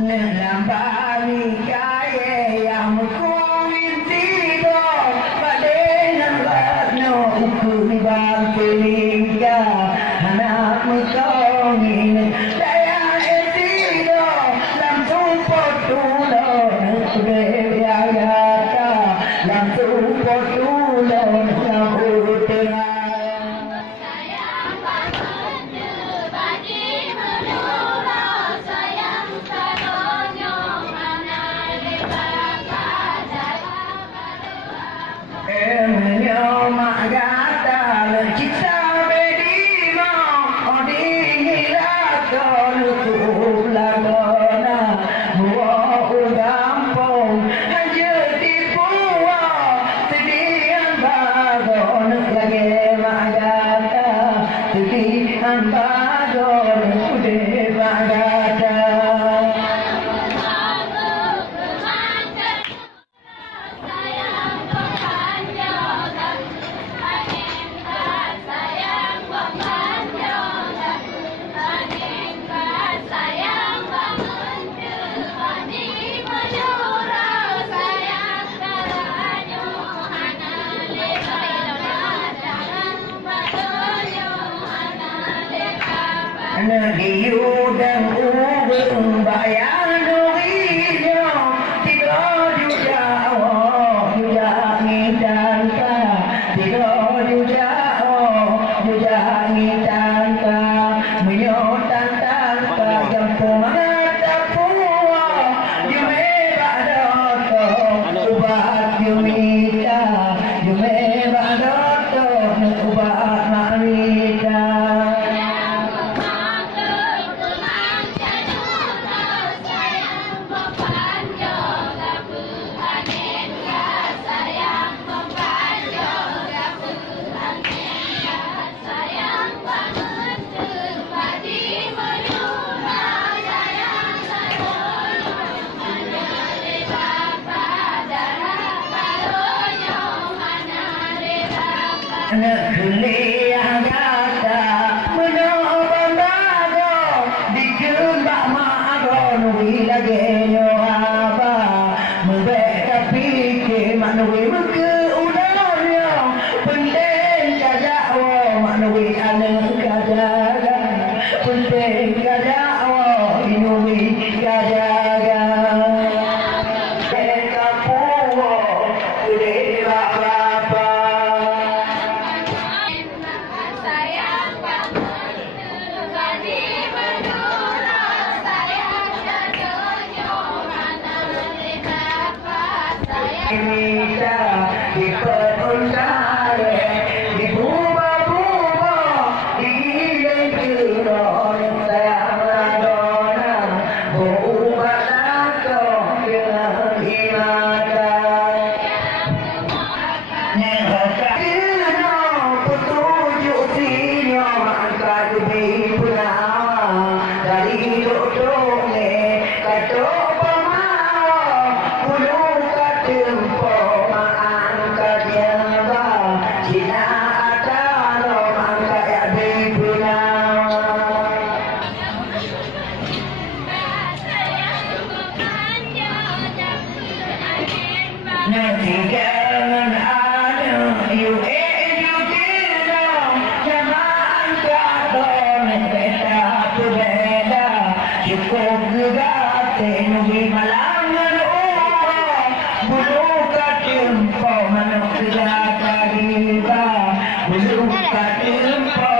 Nell'ambari cae yang kuintido Padenan warno ukuriban pelingga Anak mutongin saya etido Langsung potulo Bebiagata Langsung potulo Nahutera Diu dan ubung bayang durinya Tiga juga juga ngidangka Tiga juga ngidangka Menyotan tanpa jempol mata puwa Jume badoto ubat jumita Jume badoto ubat marita Negeri yang kata menobang bago dikembang mago nui lagi nyoba membeka pikir manui muka udahnya penting kajawo manui anak kajaga penting kajawo inui kajaga mereka puwo kudewa bapa Indonesia dipercaya dibuka-buka digiling-giling sayang ladona berubah langsung dengan ibadah Nengkakina petunjuk sinyo angkat lebih punawa dari duduknya katuk pemawa bulu tempo maangkat yaba Cina atalo maangkat ya bibuna nanti jangan ada you educated jangan kadon beda berbeda cukup juga tenuhi malangan bulu katimpo manuk tidak riba bulu katimpo